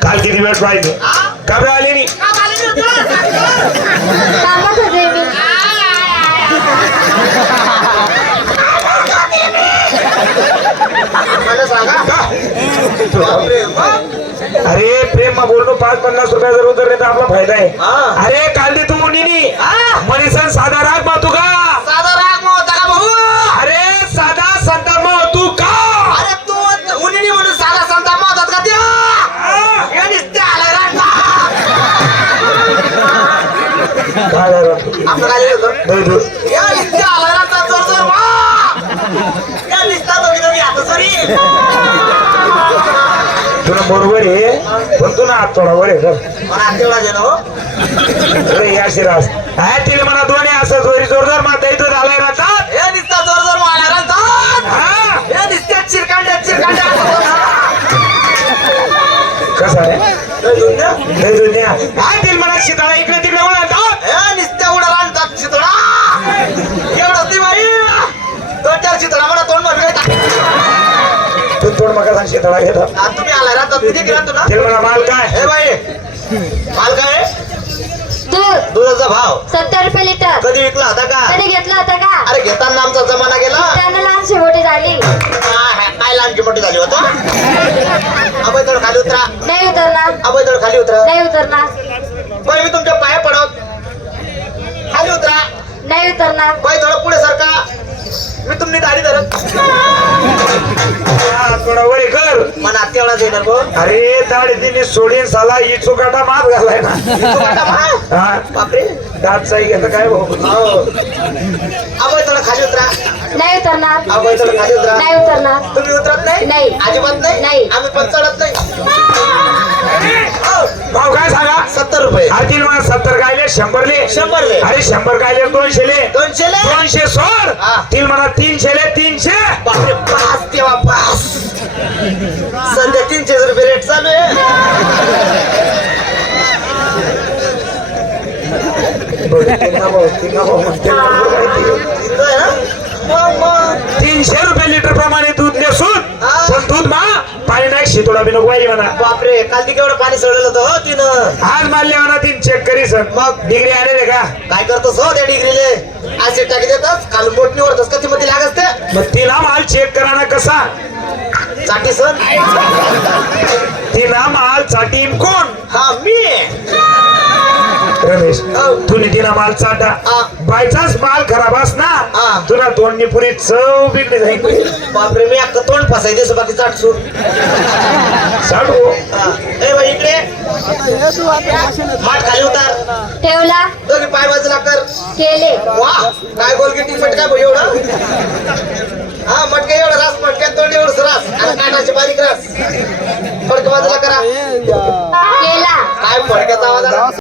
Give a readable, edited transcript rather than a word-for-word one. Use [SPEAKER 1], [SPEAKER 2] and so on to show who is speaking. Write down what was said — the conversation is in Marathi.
[SPEAKER 1] काल किती वेळ पाहिजे का बरं आले नाही
[SPEAKER 2] कामात होते मी.
[SPEAKER 3] मला सांगा
[SPEAKER 1] का?
[SPEAKER 3] बापरे,
[SPEAKER 1] अरे प्रेम मग बोलतो 5-50 रुपये जर उतरले तर आपला फायदा आहे.
[SPEAKER 3] हा.
[SPEAKER 1] अरे काल दे तू मुनीनी मनीसन साधा राग मा तू का
[SPEAKER 3] साधा राग मग होता का भाऊ?
[SPEAKER 1] अरे साधा संता मग तू का
[SPEAKER 3] अरे तू मुनी म्हणून साधा संताप होतात का त्या हे नुसते आलाय राग.
[SPEAKER 1] काय झालं?
[SPEAKER 3] आपलं काय लिहिलं होतं?
[SPEAKER 1] नाही तू.
[SPEAKER 3] हे नुसते आलाय राग तर जोर जोर वा. हे नुसता दोघी आता सॉरी
[SPEAKER 1] तुला बरोबर आहे पण तू ना हात थोडा वर आहे कर
[SPEAKER 3] मला तेवढा जे ना हो
[SPEAKER 1] अरे या शिरास काय तिला म्हणा दोन्ही असं जोरी जोरदार माता इथं झालाय राहतात
[SPEAKER 3] हे नुसता जोर जोर मारणार राहतात. हे नुसते चिरकांड्या
[SPEAKER 1] कसं आहे
[SPEAKER 3] लय दुनिया.
[SPEAKER 1] लय दुनिया काय तिला म्हणा शिताळा इकडे तिकडे ओळखतात
[SPEAKER 3] हे नुसत्या उड्या राहतात चितळा एवढं ती बाई 2-4 चितळा मला तोंड मारले.
[SPEAKER 1] तू तोड मका सांग शिताळा घेतात
[SPEAKER 3] तुम्ही आलाय राहतात किती किलो तुला
[SPEAKER 1] तिला म्हणा माल काय
[SPEAKER 3] हे बाई माल काय
[SPEAKER 2] दूध
[SPEAKER 3] दुधाचा भाव
[SPEAKER 2] 70 रुपये लिटर.
[SPEAKER 3] कधी विकला होता का?
[SPEAKER 2] कधी घेतला होता का?
[SPEAKER 3] अरे घेताना आमचा जमाना गेला.
[SPEAKER 2] त्यांना लहानशी मोठी झाली.
[SPEAKER 3] काय लहानची मोठी झाली होता अभय थोडं खाली उतरा.
[SPEAKER 2] नाही उतरणार.
[SPEAKER 3] अभय थोडं खाली उतरा.
[SPEAKER 2] नाही उतरणार.
[SPEAKER 3] बाई मी तुमच्या पाया पडत खाली उतरा.
[SPEAKER 2] नाही उतरणार.
[SPEAKER 3] बाई थोडं पुढे सरका. मी तुमची दाढी धरत
[SPEAKER 1] थोडा वळी कर
[SPEAKER 3] मनात तेवढा देणार गो.
[SPEAKER 1] अरे ताडी तिने सोडीन साला इचुकाटा मात घालाय ना हा
[SPEAKER 3] बापरे
[SPEAKER 1] दात साई घेता काय भाऊ
[SPEAKER 3] हो अभय थोडं खाली उतरा.
[SPEAKER 2] नाही उतरणार.
[SPEAKER 3] अभय थोडं खाली उतरा.
[SPEAKER 2] नाही उतरणार.
[SPEAKER 3] तुम्ही उतरत नाही?
[SPEAKER 2] नाही.
[SPEAKER 3] अजिबात नाही.
[SPEAKER 2] नाही.
[SPEAKER 3] आम्ही पण चढत नाही.
[SPEAKER 1] भाऊ काय सांगा
[SPEAKER 3] 70 रुपये.
[SPEAKER 1] आतील मला 70 गायले 100 ले
[SPEAKER 3] 100 ले.
[SPEAKER 1] अरे 100 गायले 200 ले
[SPEAKER 3] 200 ले.
[SPEAKER 1] 200 सोड
[SPEAKER 3] हा.
[SPEAKER 1] तिल म्हणा 300 ले 300
[SPEAKER 3] बापरे पास तेव्हा पास सध्या 300 रुपये रेट चालू आहे. इंदू आहे ना? मग
[SPEAKER 1] 300 रुपये लिटर प्रमाणे दूध नेसून
[SPEAKER 3] हा.
[SPEAKER 1] पण दूध मा पाणी नाही शितोडा बी नको पाहिजे म्हणा
[SPEAKER 3] बापरे काल ती केवढं पाणी सोडलं होतं हो तिनं.
[SPEAKER 1] आज मारले म्हणा तीन चेक करी सर
[SPEAKER 3] मग?
[SPEAKER 1] डिग्री आलेले का
[SPEAKER 3] काय करतोस हो त्या डिग्रीले ऍसिड टाकी देतात काल बोटणी वरतस का ती मध्ये लागत ते
[SPEAKER 1] मग तिला माल चेक करा ना कसा
[SPEAKER 3] साठी सण
[SPEAKER 1] तिला माल चाटीन कोण
[SPEAKER 3] हा मी
[SPEAKER 1] रमेश
[SPEAKER 3] हो.
[SPEAKER 1] तुने तिला माल चाटा
[SPEAKER 3] हा.
[SPEAKER 1] बायचान्स माल खराब अस ना
[SPEAKER 3] हा.
[SPEAKER 1] तुला तोंडणी पुरी चव बिगडी जाईल
[SPEAKER 3] बापरे मी अख्खं तोंड फसायचे सो बाकी चाट सूट.
[SPEAKER 1] साडू
[SPEAKER 3] ए बाई इकडे माठ खाली उतार.
[SPEAKER 2] ठेवला.
[SPEAKER 3] दोघी पाय बाजूला कर.
[SPEAKER 2] केले.
[SPEAKER 3] वा काय गोलगिटी मट काय भाऊ एवढं हा मटके एवढं रास मटक्यात तोंड एवढं रास आणि काटाची बारीक रास फडक बाजूला करा.
[SPEAKER 2] केला.
[SPEAKER 3] काय फडक्याचा आवाज आला